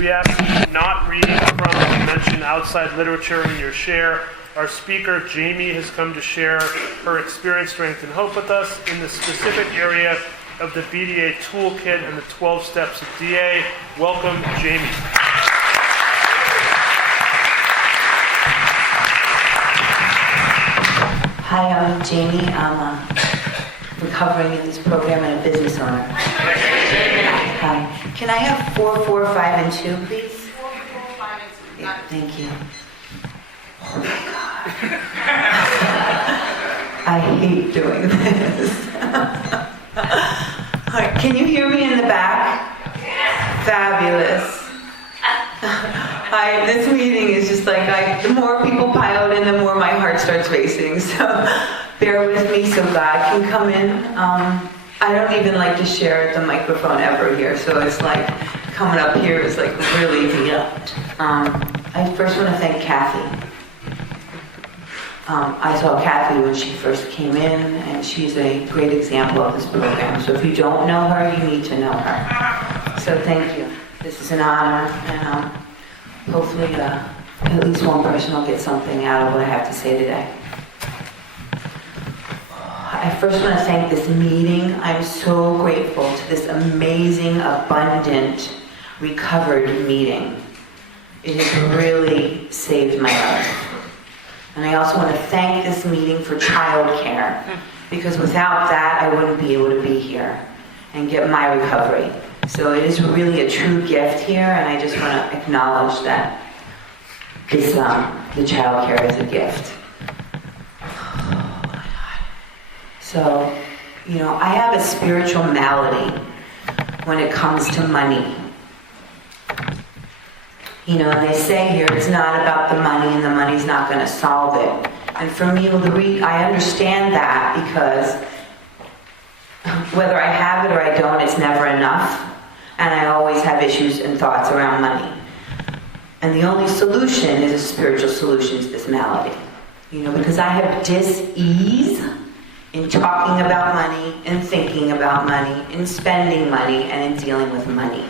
We ask you to not read from the mentioned outside literature in your share. Our speaker, Jamie, has come to share her experience, strength, and hope with us in the specific area of the BDA toolkit and the 12 steps of DA. Welcome, Jamie. Hi, I'm Jamie. I'm recovering in this program and a business owner. Hi. Can I have 4, 4, 5, and 2, please? 4, 4, 5, and 2. Yeah, thank you. Oh my God. I hate doing this. All right, can you hear me in the back? Yes. Fabulous. This meeting is just like, the more people pile in, the more my heart starts racing. So bear with me so God can come in. I don't even like to share the microphone ever here, so it's like coming up here is like really beyond. I first want to thank Kathy. I saw Kathy when she first came in, and she's a great example of this program. So if you don't know her, you need to know her. So thank you. This is an honor, and hopefully at least one person will get something out of what I have to say today. I first want to thank this meeting. I'm so grateful to this amazing, abundant, recovered meeting. It has really saved my life. And I also want to thank this meeting for childcare, because without that, I wouldn't be able to be here and get my recovery. So it is really a true gift here, and I just want to acknowledge that this, the childcare is a gift. Oh my God. So, I have a spiritual malady when it comes to money. And they say here, it's not about the money, and the money's not going to solve it. And for me, I understand that, because whether I have it or I don't, it's never enough. And I always have issues and thoughts around money. And the only solution is a spiritual solution to this malady. Because I have dis-ease in talking about money, in thinking about money, in spending money, and in dealing with money.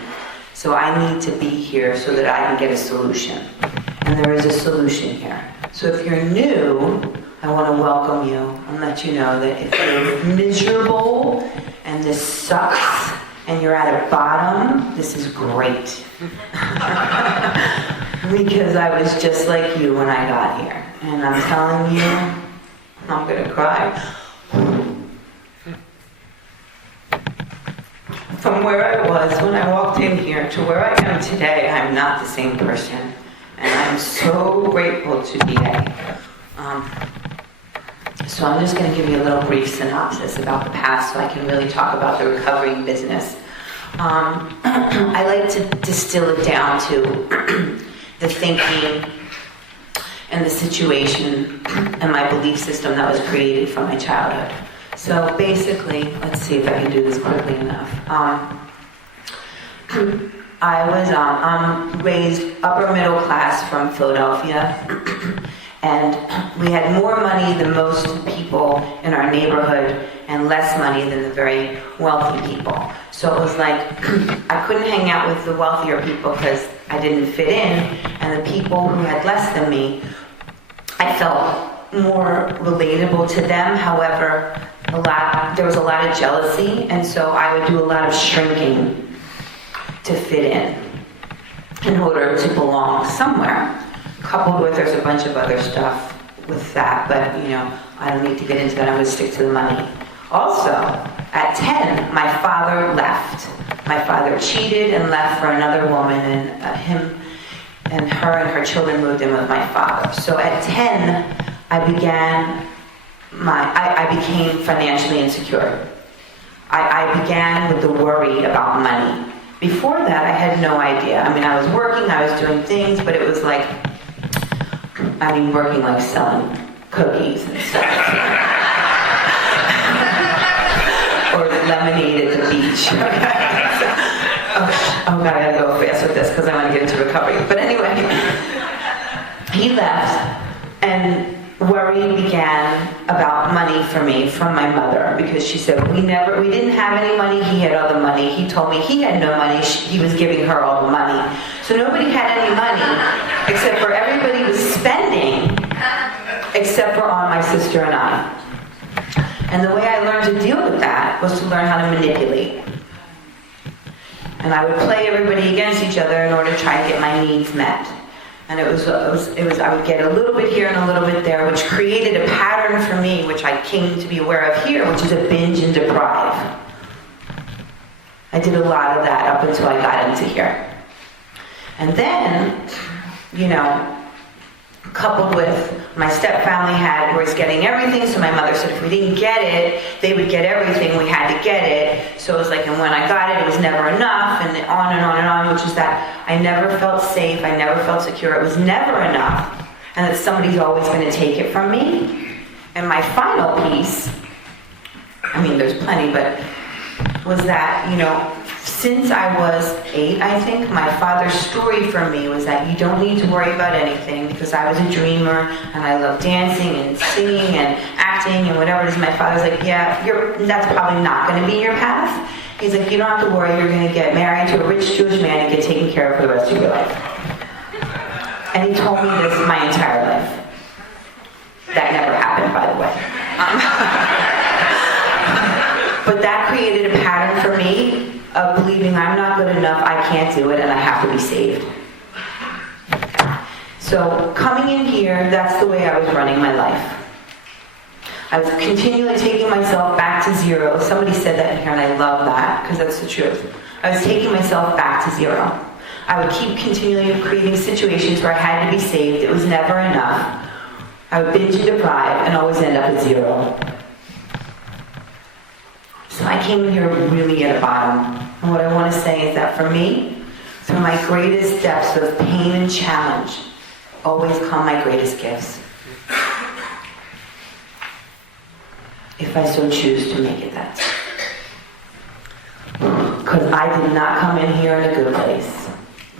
So I need to be here so that I can get a solution. And there is a solution here. So if you're new, I want to welcome you and let you know that if you're miserable and this sucks and you're at a bottom, this is great. Because I was just like you when I got here. And I'm telling you, I'm going to cry. From where I was when I walked in here to where I am today, I'm not the same person. And I'm so grateful to DA. So I'm just going to give you a little brief synopsis about the past so I can really talk about the recovery business. I like to distill it down to the thinking and the situation and my belief system that was created from my childhood. So basically, let's see if I can do this quickly enough. I was raised upper middle class from Philadelphia, and we had more money than most people in our neighborhood and less money than the very wealthy people. So it was like I couldn't hang out with the wealthier people because I didn't fit in, and the people who had less than me, I felt more relatable to them. However, there was a lot of jealousy, and so I would do a lot of shrinking to fit in order to belong somewhere. Coupled with, there's a bunch of other stuff with that, but I don't need to get into that. I'm going to stick to the money. Also, at 10, my father left. My father cheated and left for another woman, and her and her children moved in with my father. So at 10, I became financially insecure. I began with the worry about money. Before that, I had no idea. I was working, I was doing things, but it was like, working like selling cookies and stuff. Or lemonade at the beach. Oh God, I gotta go fast with this because I want to get into recovery. But anyway, he left, and worry began about money for me from my mother, because she said, we didn't have any money, he had all the money. He told me he had no money, he was giving her all the money. So nobody had any money, except for everybody was spending, except for on my sister and I. And the way I learned to deal with that was to learn how to manipulate. And I would play everybody against each other in order to try to get my needs met. And it was I would get a little bit here and a little bit there, which created a pattern for me, which I came to be aware of here, which is a binge and deprive. I did a lot of that up until I got into here. And then, coupled with my stepfamily was getting everything, so my mother said if we didn't get it, they would get everything, we had to get it. So it was like, and when I got it, it was never enough, and on and on and on, which is that I never felt safe, I never felt secure, it was never enough, and that somebody's always going to take it from me. And my final piece, there's plenty, but was that, since I was 8, I think, my father's story for me was that you don't need to worry about anything, because I was a dreamer and I loved dancing and singing and acting and whatever it is. My father's like, yeah, that's probably not going to be your path. He's like, you don't have to worry, you're going to get married to a rich Jewish man and get taken care of for the rest of your life. And he told me this my entire life. That never happened, by the way. But that created a pattern for me of believing I'm not good enough, I can't do it, and I have to be saved. So coming in here, that's the way I was running my life. I was continually taking myself back to zero. Somebody said that in here, and I love that, because that's the truth. I was taking myself back to zero. I would keep continually creating situations where I had to be saved. It was never enough. I would binge and deprive and always end up at zero. So I came here really at a bottom. And what I want to say is that for me, through my greatest depths of pain and challenge, always come my greatest gifts. If I so choose to make it that. Because I did not come in here in a good place.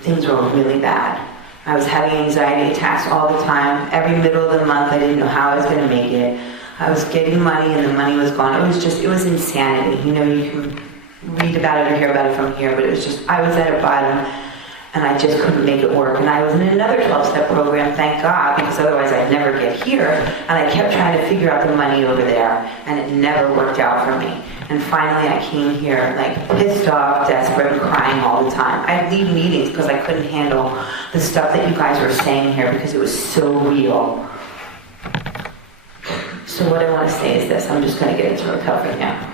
Things were really bad. I was having anxiety attacks all the time. Every middle of the month, I didn't know how I was going to make it. I was getting money and the money was gone. It was insanity. You can read about it or hear about it from here, but it was just, I was at a bottom and I just couldn't make it work. And I was in another 12-step program, thank God, because otherwise I'd never get here. And I kept trying to figure out the money over there, and it never worked out for me. And finally I came here pissed off, desperate, and crying all the time. I'd leave meetings because I couldn't handle the stuff that you guys were saying here because it was so real. So what I want to say is this. I'm just going to get into recovery now.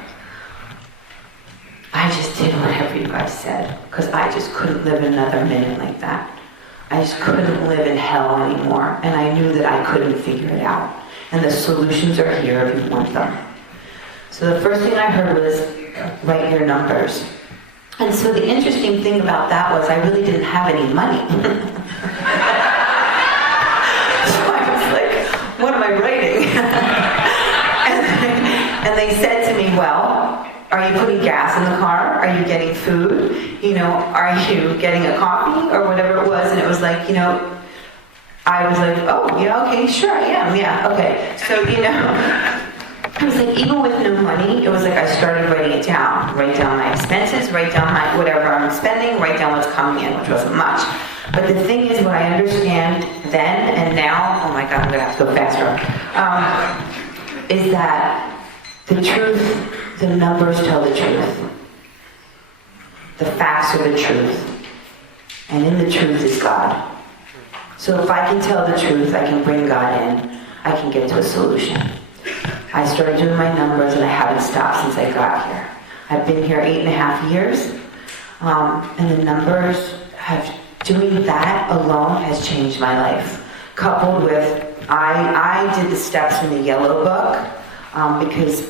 I just did whatever you guys said because I just couldn't live another minute like that. I just couldn't live in hell anymore, and I knew that I couldn't figure it out. And the solutions are here if you want them. So the first thing I heard was write your numbers. And so the interesting thing about that was I really didn't have any money. So I was like, what am I writing? And they said to me, well, are you putting gas in the car? Are you getting food? Are you getting a coffee or whatever it was? And it was like, I was like, oh, yeah, okay, sure, I am, yeah, okay. So, it was like, even with no money, it was like I started writing it down. Write down my expenses, write down whatever I'm spending, write down what's coming in, which wasn't much. But the thing is, what I understand then and now, oh my God, I'm going to have to go faster, is that the truth, the numbers tell the truth. The facts are the truth. And in the truth is God. So if I can tell the truth, I can bring God in. I can get to a solution. I started doing my numbers and I haven't stopped since I got here. I've been here 8.5 years. And the numbers doing that alone has changed my life. Coupled with, I did the steps in the yellow book because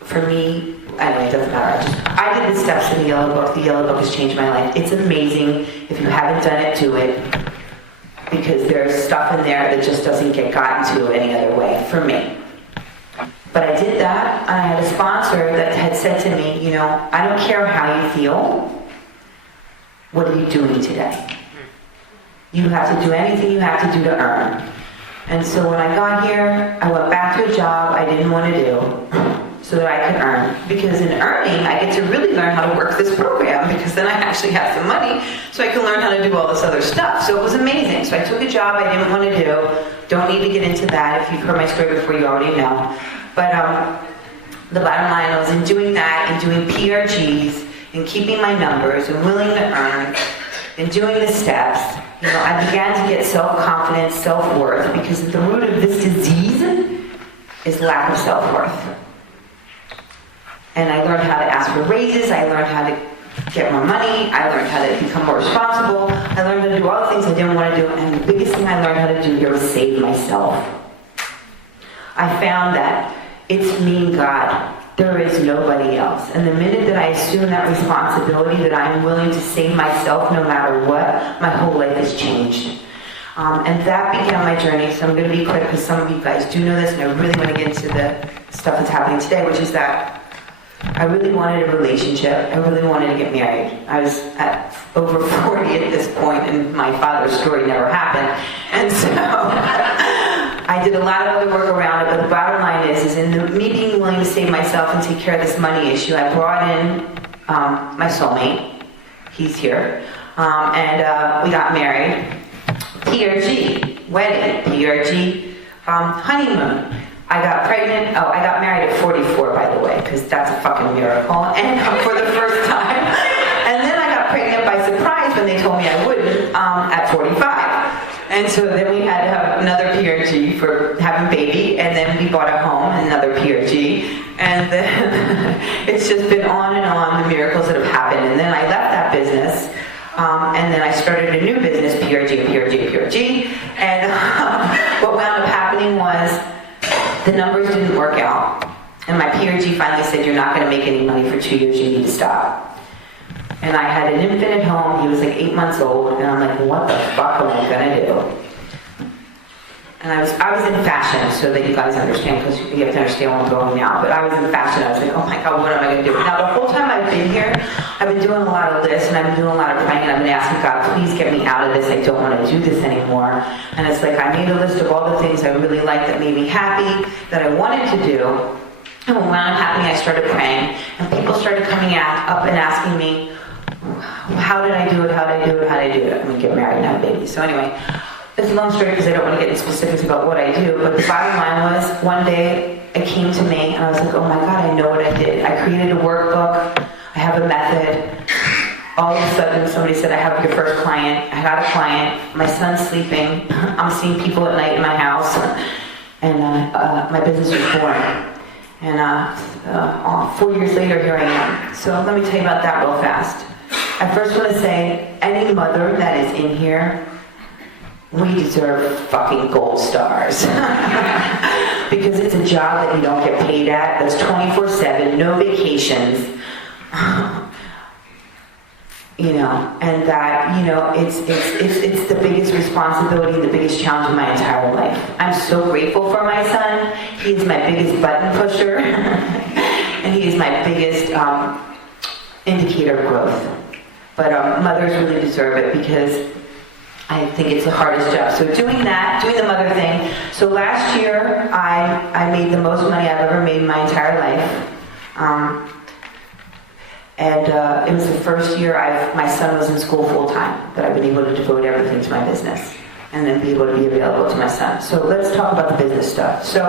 for me, anyway, it doesn't matter. I did the steps in the yellow book. The yellow book has changed my life. It's amazing. If you haven't done it, do it. Because there's stuff in there that just doesn't get gotten to any other way, for me. But I did that, and I had a sponsor that had said to me, I don't care how you feel. What are you doing today? You have to do anything you have to do to earn. And so when I got here, I went back to a job I didn't want to do so that I could earn. Because in earning, I get to really learn how to work this program, because then I actually have some money so I can learn how to do all this other stuff. So it was amazing. So I took a job I didn't want to do. Don't need to get into that. If you've heard my story before, you already know. But the bottom line, I was in doing that and doing PRGs and keeping my numbers and willing to earn and doing the steps. You know, I began to get self-confidence, self-worth, because at the root of this disease is lack of self-worth. And I learned how to ask for raises, I learned how to get more money, I learned how to become more responsible, I learned how to do all the things I didn't want to do, and the biggest thing I learned how to do here was save myself. I found that it's me and God. There is nobody else. And the minute that I assume that responsibility, that I'm willing to save myself no matter what, my whole life has changed. And that began my journey. So I'm going to be quick because some of you guys do know this, and I really want to get into the stuff that's happening today, which is that I really wanted a relationship. I really wanted to get married. I was at over 40 at this point, and my father's story never happened. And so I did a lot of other work around it, but the bottom line is me being willing to save myself and take care of this money issue, I brought in my soulmate. He's here. And we got married. PRG, wedding. PRG, honeymoon. I got pregnant. Oh, I got married at 44, by the way, because that's a fucking miracle. And for the first time. And then I got pregnant by surprise when they told me I wouldn't at 45. And so then we had to have another PRG for having baby, and then we bought a home, another PRG, and then it's just been on and on, the miracles that have happened. And then I left that business, and then I started a new business, PRG, and what wound up happening was the numbers didn't work out, and my PRG finally said, you're not going to make any money for 2 years, you need to stop. And I had an infant at home, he was like 8 months old, and I'm like, what the fuck am I gonna do? And I was in fashion, so that you guys understand, because you have to understand where I'm going now, but I was in fashion, I was like, oh my God, what am I gonna do? Now the whole time I've been here, I've been doing a lot of this, and I've been doing a lot of praying, and I've been asking God, please get me out of this, I don't wanna do this anymore. And it's like, I made a list of all the things I really liked that made me happy, that I wanted to do. And when I'm happy, I started praying, and people started coming up and asking me, how did I do it? How did I do it? How did I do it? I'm going to get married and have a baby. So anyway, it's a long story because I don't want to get into specifics about what I do, but the bottom line was, one day it came to me and I was like, oh my God, I know what I did. I created a workbook. I have a method. All of a sudden, somebody said, I have your first client. I got a client. My son's sleeping. I'm seeing people at night in my house. And my business was born. And 4 years later, here I am. So let me tell you about that real fast. I first want to say, any mother that is in here, we deserve fucking gold stars. Because it's a job that you don't get paid at, that's 24/7, no vacations. You know, and that, you know, it's the biggest responsibility, the biggest challenge of my entire life. I'm so grateful for my son. He is my biggest button pusher. And he is my biggest indicator of growth. But mothers really deserve it because I think it's the hardest job. So doing the mother thing. So last year, I made the most money I've ever made in my entire life. And it was the first year my son was in school full time, that I've been able to devote everything to my business and then be able to be available to my son. So let's talk about the business stuff. So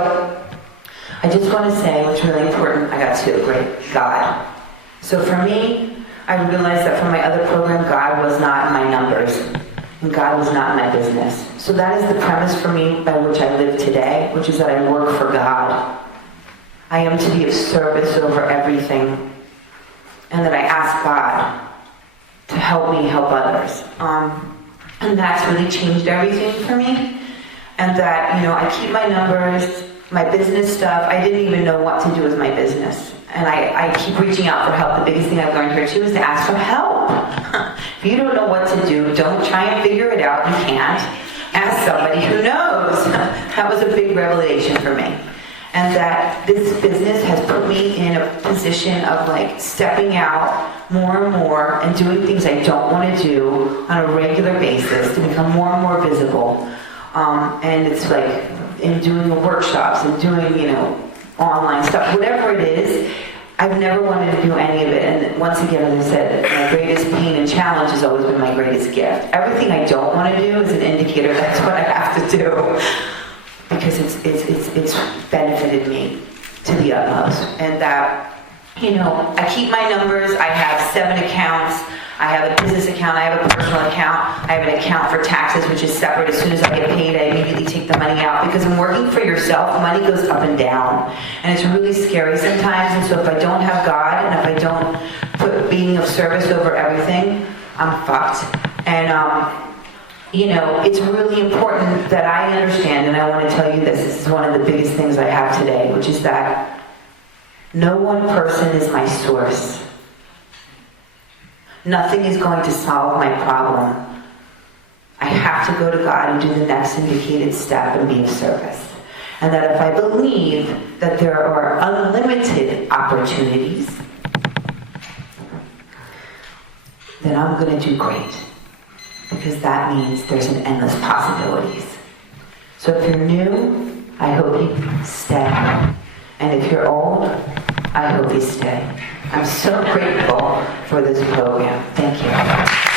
I just want to say what's really important. I got two, great, God. So for me, I realized that for my other program, God was not in my numbers, and God was not in my business. So that is the premise for me by which I live today, which is that I work for God. I am to be of service over everything, and that I ask God to help me help others. And that's really changed everything for me. And that, you know, I keep my numbers, my business stuff. I didn't even know what to do with my business. And I keep reaching out for help. The biggest thing I've learned here too is to ask for help. If you don't know what to do, don't try and figure it out. You can't. Ask somebody who knows. That was a big revelation for me. And that this business has put me in a position of like stepping out more and more and doing things I don't want to do on a regular basis to become more and more visible. And it's like in doing workshops and doing, online stuff, whatever it is. I've never wanted to do any of it. And once again, as I said, my greatest pain and challenge has always been my greatest gift. Everything I don't want to do is an indicator that's what I have to do, because it's benefited me to the utmost. And that, I keep my numbers. I have 7 accounts. I have a business account, I have a personal account, I have an account for taxes, which is separate. As soon as I get paid, I immediately take the money out, because in working for yourself, money goes up and down. And it's really scary sometimes. And so if I don't have God, and if I don't put being of service over everything, I'm fucked. And, it's really important that I understand, and I want to tell you this is one of the biggest things I have today, which is that no one person is my source. Nothing is going to solve my problem. I have to go to God and do the next indicated step and be of service. And that if I believe that there are unlimited opportunities, then I'm going to do great. Because that means there's an endless possibilities. So if you're new, I hope you stay. And if you're old, I hope you stay. I'm so grateful for this program. Thank you.